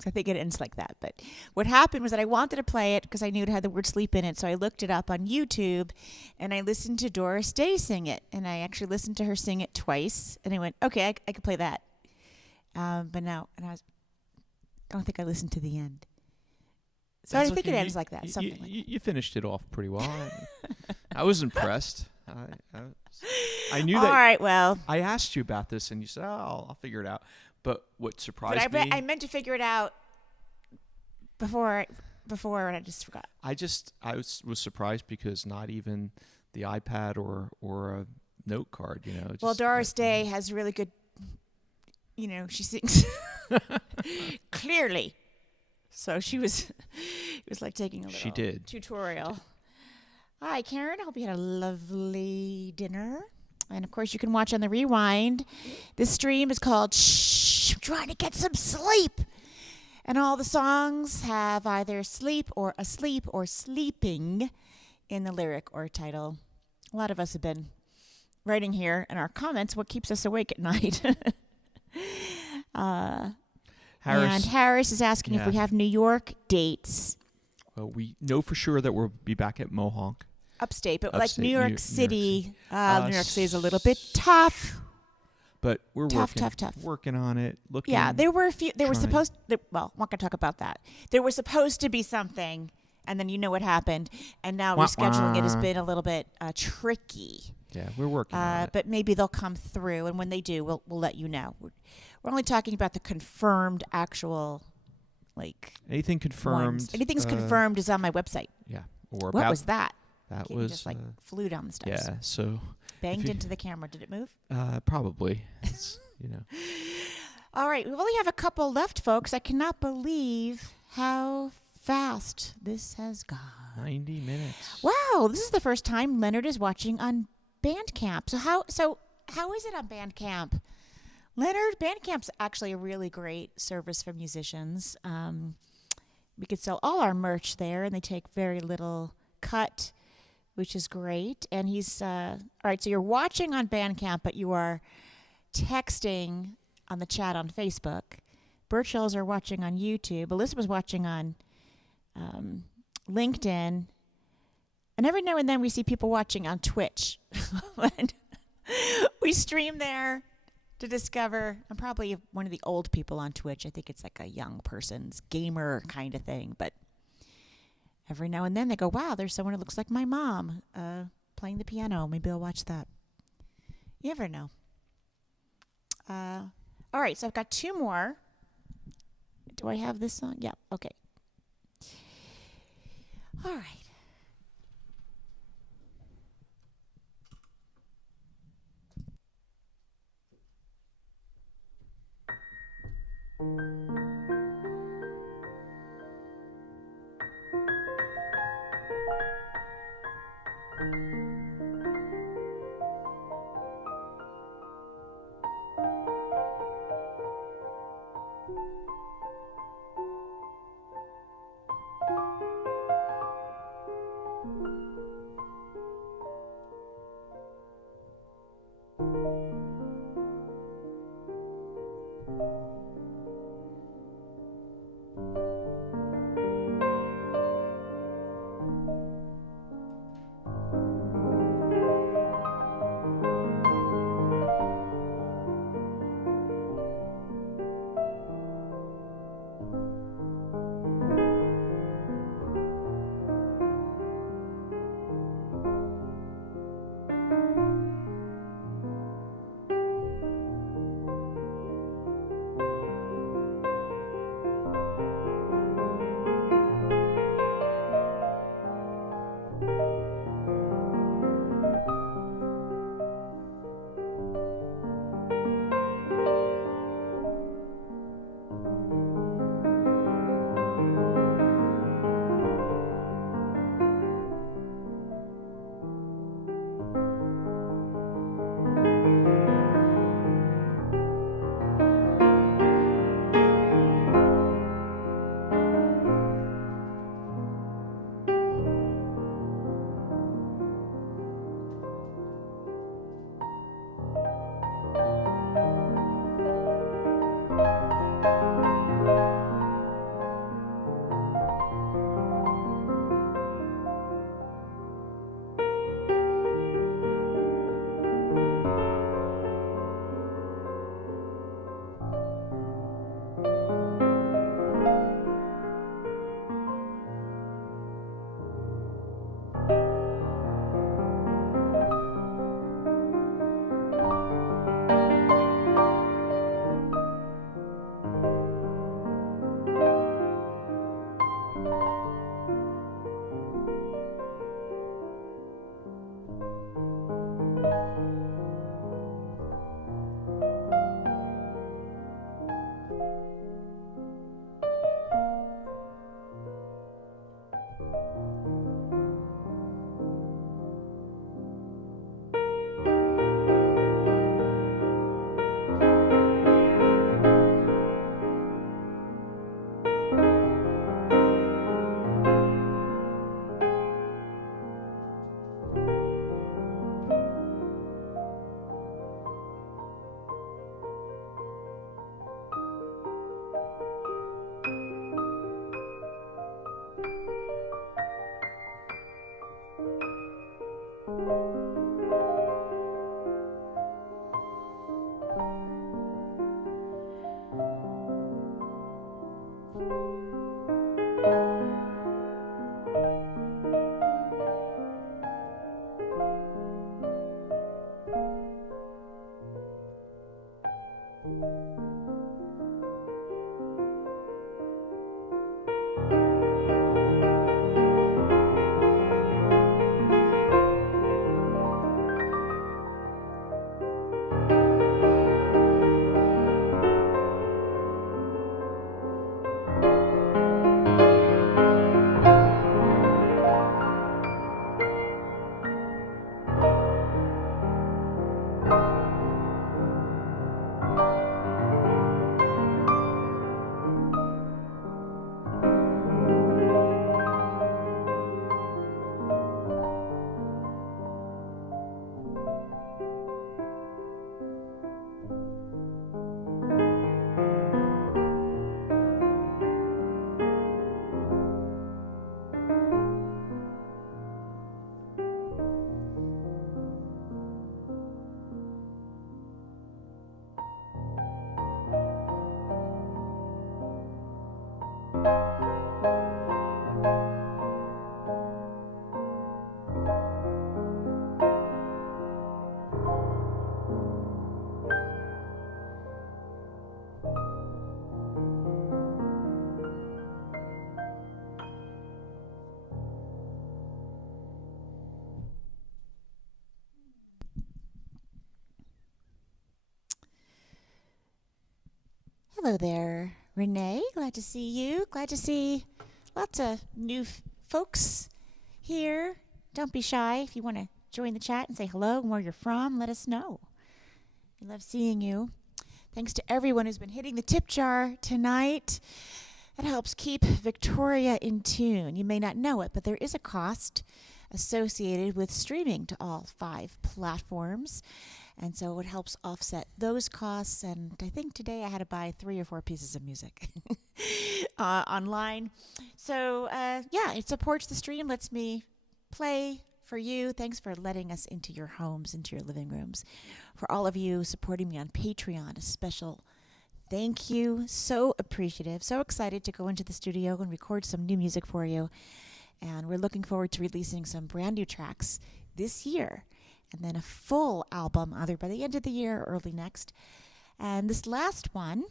So I think it ends like that. But what happened was that I wanted to play it because I knew it had the word sleep in it. So I looked it up on YouTube, and I listened to Doris Day sing it. And I actually listened to her sing it twice. And I went, okay, I could play that. But no, I don't think I listened to the end. So I think it ends like that. Something like that. You finished it off pretty well. I was impressed. I knew that. All right, well. I asked you about this, and you said, oh, I'll figure it out. But what surprised me... I meant to figure it out before, and I just forgot. I was surprised because not even the iPad or a note card, Well, Doris Day has really good... she sings clearly. So it was like taking a little tutorial. Hi, Karen. I hope you had a lovely dinner. And, of course, you can watch on the Rewind. This stream is called Shh, I'm trying to get some sleep. And all the songs have either sleep or asleep or sleeping in the lyric or title. A lot of us have been writing here in our comments what keeps us awake at night. Harris is asking if we have New York dates. Well, we know for sure that we'll be back at Mohonk. Upstate, but like New York City. New York City is a little bit tough. But we're tough. working on it. There were a few. There were supposed. Well, I'm not going to talk about that. There was supposed to be something, and then what happened, and now rescheduling it has been a little bit tricky. Yeah, we're working on it. But maybe they'll come through, and when they do, we'll let you know. We're only talking about the confirmed actual, anything confirmed. Ones. Anything's confirmed is on my website. Yeah. What was that? That Kate was just flew down the steps. Yeah, so banged into the camera. Did it move? Probably. All right, we only have a couple left, folks. I cannot believe how fast this has gone. 90 minutes. Wow, this is the first time Leonard is watching on Bandcamp. So how is it on Bandcamp? Leonard, Bandcamp's actually a really great service for musicians. We could sell all our merch there, and they take very little cut, which is great. And he's all right. So you're watching on Bandcamp, but you are texting on the chat on Facebook. Birchall's are watching on YouTube. Elizabeth's watching on LinkedIn. And every now and then we see people watching on Twitch. And we stream there to discover. I'm probably one of the old people on Twitch. I think it's like a young person's gamer kind of thing. But every now and then they go, wow, there's someone who looks like my mom playing the piano. Maybe I'll watch that. You never know. All right, so I've got two more. Do I have this song? Yeah, okay. All right. Hello there, Renee. Glad to see you. Glad to see lots of new folks here. Don't be shy. If you want to join the chat and say hello and where you're from, let us know. We love seeing you. Thanks to everyone who's been hitting the tip jar tonight. That helps keep Victoria in tune. You may not know it, but there is a cost associated with streaming to all 5 platforms. And so it helps offset those costs. And I think today I had to buy 3 or 4 pieces of music online. So, yeah, it supports the stream, lets me play for you. Thanks for letting us into your homes, into your living rooms. For all of you supporting me on Patreon, a special thank you. So appreciative. So excited to go into the studio and record some new music for you. And we're looking forward to releasing some brand new tracks this year. And then a full album either by the end of the year or early next. And this last one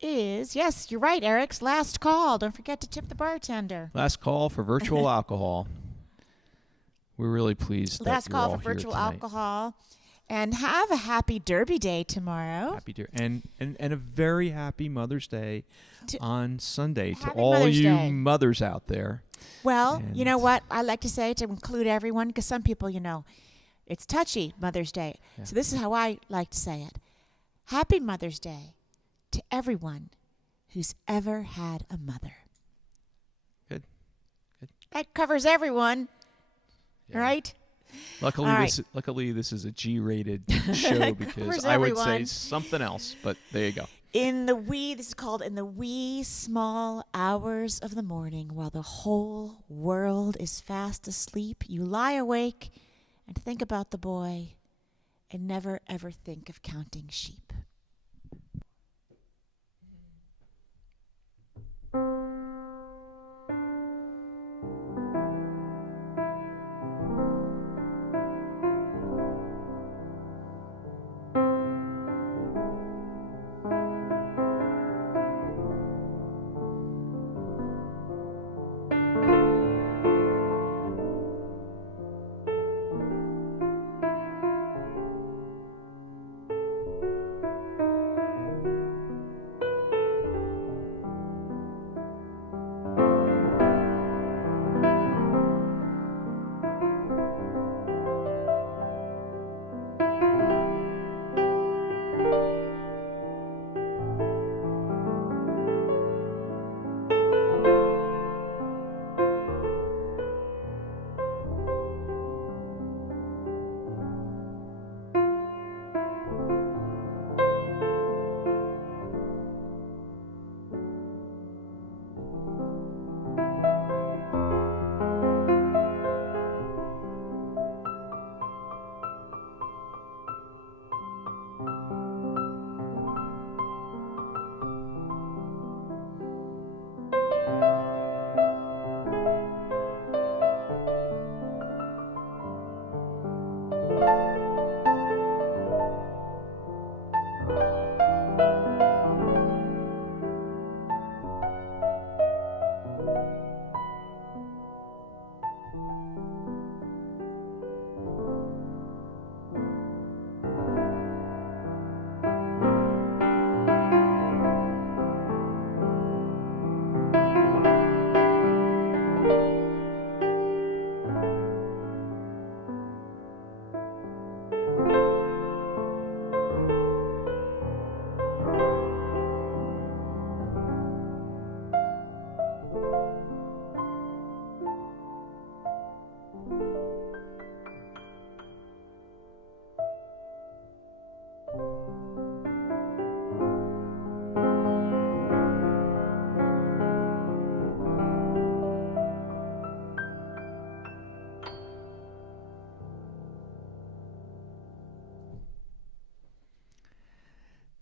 is, yes, you're right, Eric's last call. Don't forget to tip the bartender. Last call for virtual alcohol. We're really pleased that Last you're all call for here virtual tonight. alcohol. And have a happy Derby Day tomorrow. Happy and a very happy Mother's Day on Sunday to Happy all Mother's you Day. mothers out there. Well, you know what I like to say to include everyone, because some people, it's touchy, Mother's Day. Yeah. So this is how I like to say it. Happy Mother's Day to everyone who's ever had a mother. Good. That covers everyone, right? Luckily, this is a G-rated show because I would say something else, but there you go. This is called In the Wee Small Hours of the Morning, while the whole world is fast asleep, you lie awake and think about the boy and never ever think of counting sheep.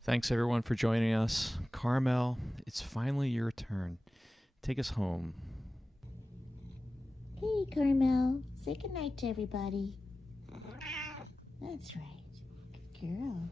Thanks, everyone, for joining us. Carmel, it's finally your turn. take us home. Hey, Carmel. Say goodnight to everybody. That's right. Good girl.